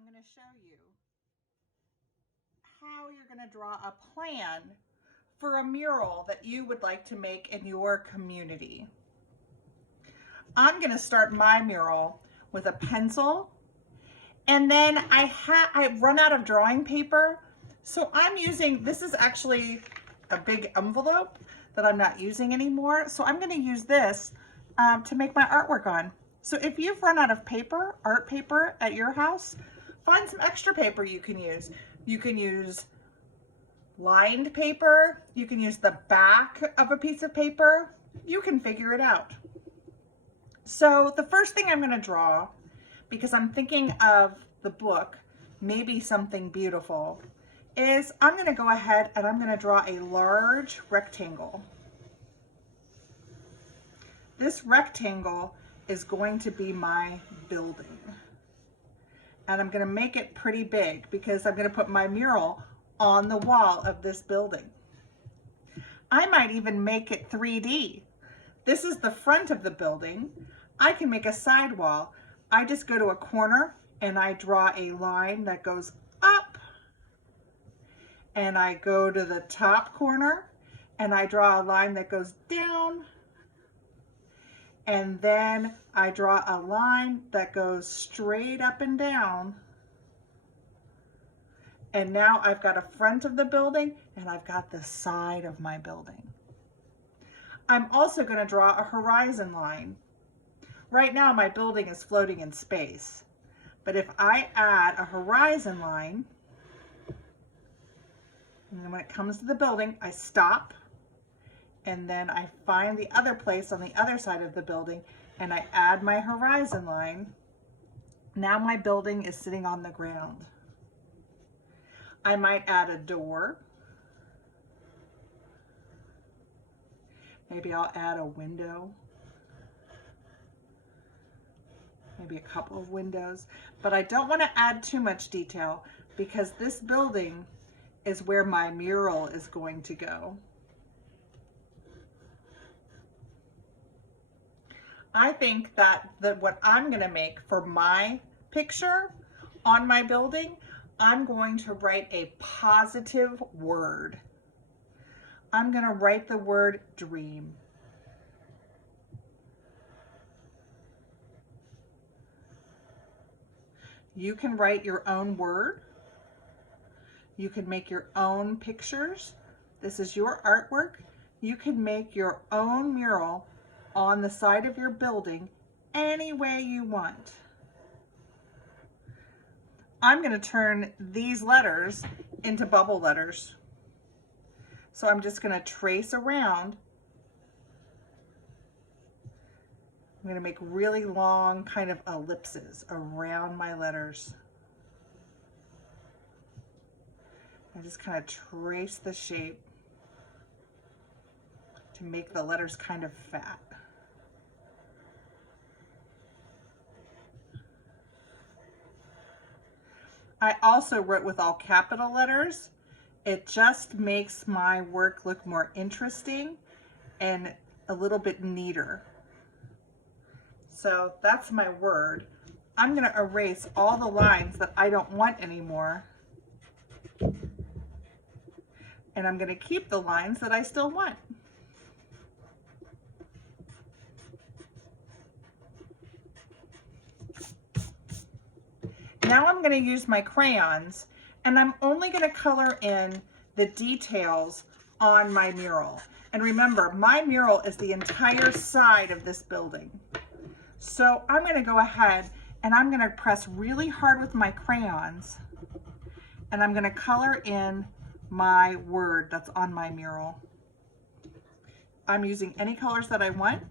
I'm going to show you how you're going to draw a plan for a mural that you would like to make in your community. I'm going to start my mural with a pencil, and then I've run out of drawing paper, so I'm using, this is actually a big envelope that I'm not using anymore, so I'm going to use this to make my artwork on. So if you've run out of paper, art paper at your house, find some extra paper you can use. You can use lined paper, you can use the back of a piece of paper, you can figure it out. So the first thing I'm going to draw, because I'm thinking of the book, Maybe Something Beautiful, is I'm going to go ahead and I'm going to draw a large rectangle. This rectangle is going to be my building. And I'm going to make it pretty big because I'm going to put my mural on the wall of this building. I might even make it 3D. This is the front of the building. I can make a side wall. I just go to a corner and I draw a line that goes up, and I go to the top corner and I draw a line that goes down, and then I draw a line that goes straight up and down. And now I've got a front of the building and I've got the side of my building. I'm also going to draw a horizon line. Right now my building is floating in space, but if I add a horizon line, and then when it comes to the building, I stop, and then I find the other place on the other side of the building and I add my horizon line. Now my building is sitting on the ground. I might add a door. Maybe I'll add a window. Maybe a couple of windows, but I don't want to add too much detail because this building is where my mural is going to go. I think that what I'm going to make for my picture on my building, I'm going to write a positive word. I'm going to write the word dream. You can write your own word. You can make your own pictures. This is your artwork. You can make your own mural on the side of your building any way you want. I'm going to turn these letters into bubble letters. So I'm just going to trace around. I'm going to make really long kind of ellipses around my letters. I just kind of trace the shape to make the letters kind of fat. I also wrote with all capital letters. It just makes my work look more interesting and a little bit neater. So that's my word. I'm going to erase all the lines that I don't want anymore. And I'm going to keep the lines that I still want. Now I'm going to use my crayons, and I'm only going to color in the details on my mural. And remember, my mural is the entire side of this building. So I'm going to go ahead and I'm going to press really hard with my crayons, and I'm going to color in my word that's on my mural. I'm using any colors that I want.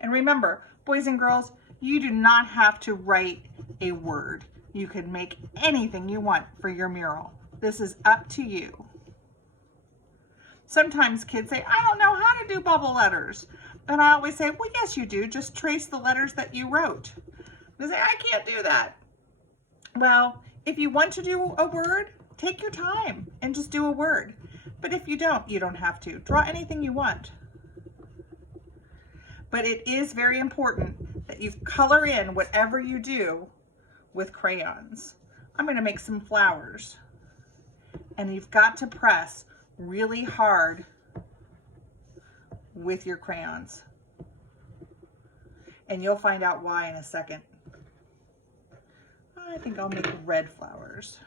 And remember, boys and girls, you do not have to write a word. You can make anything you want for your mural. This is up to you. Sometimes kids say, I don't know how to do bubble letters. And I always say, well, yes, you do. Just trace the letters that you wrote. They say, I can't do that. Well, if you want to do a word, take your time and just do a word. But if you don't have to. Draw anything you want. But it is very important that you color in whatever you do with crayons. I'm going to make some flowers, and you've got to press really hard with your crayons, and you'll find out why in a second. I think I'll make red flowers.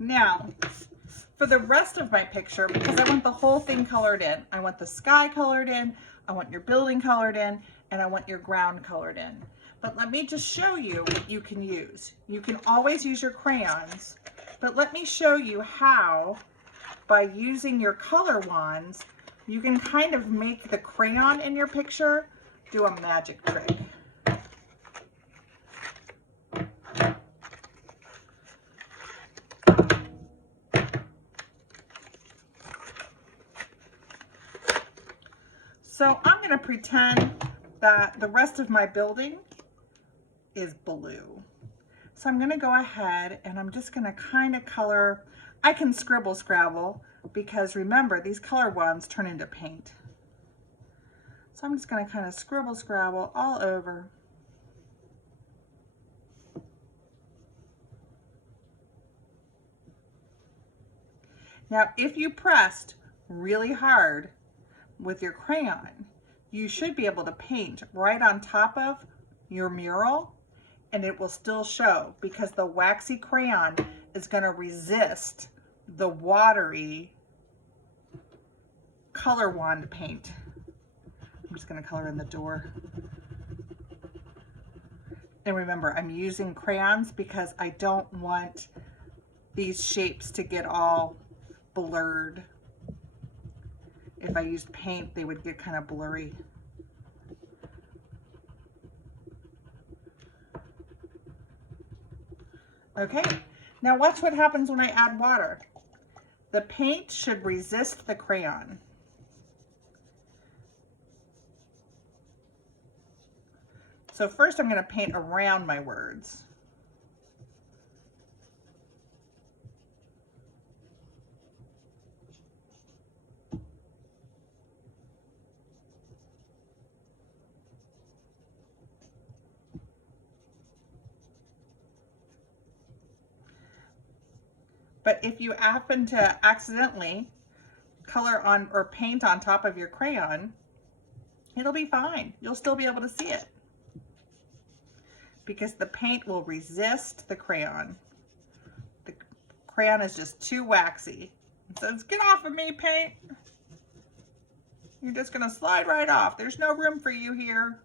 Now, for the rest of my picture, because I want the whole thing colored in, I want the sky colored in, I want your building colored in, and I want your ground colored in. But let me just show you what you can use. You can always use your crayons, but let me show you how, by using your color wands, you can kind of make the crayon in your picture do a magic trick. So I'm going to pretend that the rest of my building is blue. So I'm going to go ahead and I'm just going to kind of color. I can scribble scrabble because remember, these color wands turn into paint. So I'm just going to kind of scribble scrabble all over. Now, if you pressed really hard with your crayon, you should be able to paint right on top of your mural, and it will still show because the waxy crayon is going to resist the watery color wand paint. I'm just going to color in the door. And remember, I'm using crayons because I don't want these shapes to get all blurred. If I used paint, they would get kind of blurry. Okay, now watch what happens when I add water. The paint should resist the crayon. So first I'm going to paint around my words. But if you happen to accidentally color on or paint on top of your crayon, it'll be fine. You'll still be able to see it because the paint will resist the crayon. The crayon is just too waxy. It says, "Get off of me, paint. You're just going to slide right off. There's no room for you here."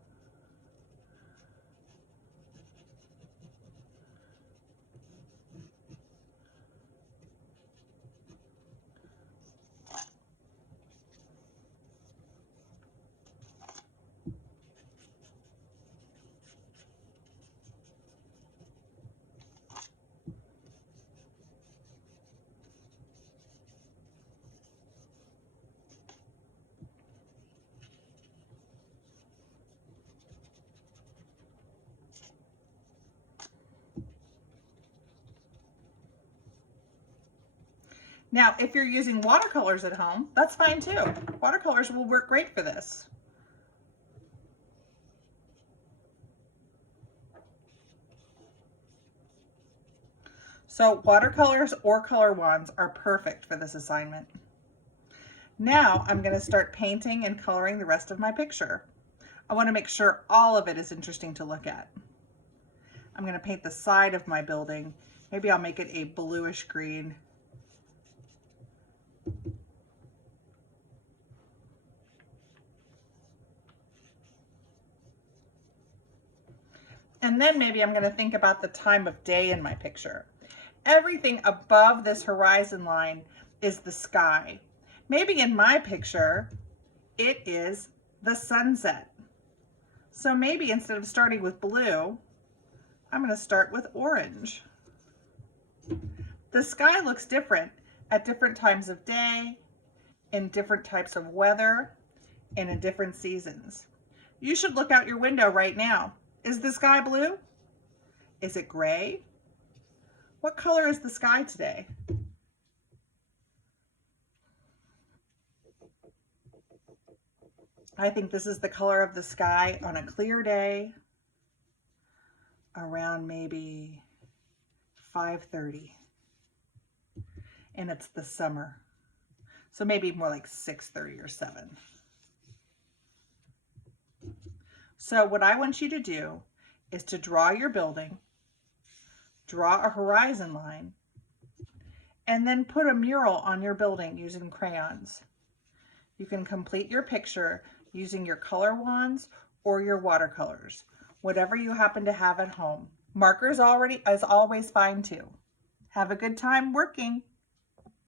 Now, if you're using watercolors at home, that's fine too. Watercolors will work great for this. So watercolors or color wands are perfect for this assignment. Now I'm going to start painting and coloring the rest of my picture. I want to make sure all of it is interesting to look at. I'm going to paint the side of my building. Maybe I'll make it a bluish green. And then maybe I'm going to think about the time of day in my picture. Everything above this horizon line is the sky. Maybe in my picture, it is the sunset. So maybe instead of starting with blue, I'm going to start with orange. The sky looks different at different times of day, in different types of weather, and in different seasons. You should look out your window right now. Is the sky blue? Is it gray? What color is the sky today? I think this is the color of the sky on a clear day around maybe 5:30, and it's the summer. So maybe more like 6:30 or 7. So what I want you to do is to draw your building, draw a horizon line, and then put a mural on your building using crayons. You can complete your picture using your color wands or your watercolors, whatever you happen to have at home. Markers is always fine too. Have a good time working.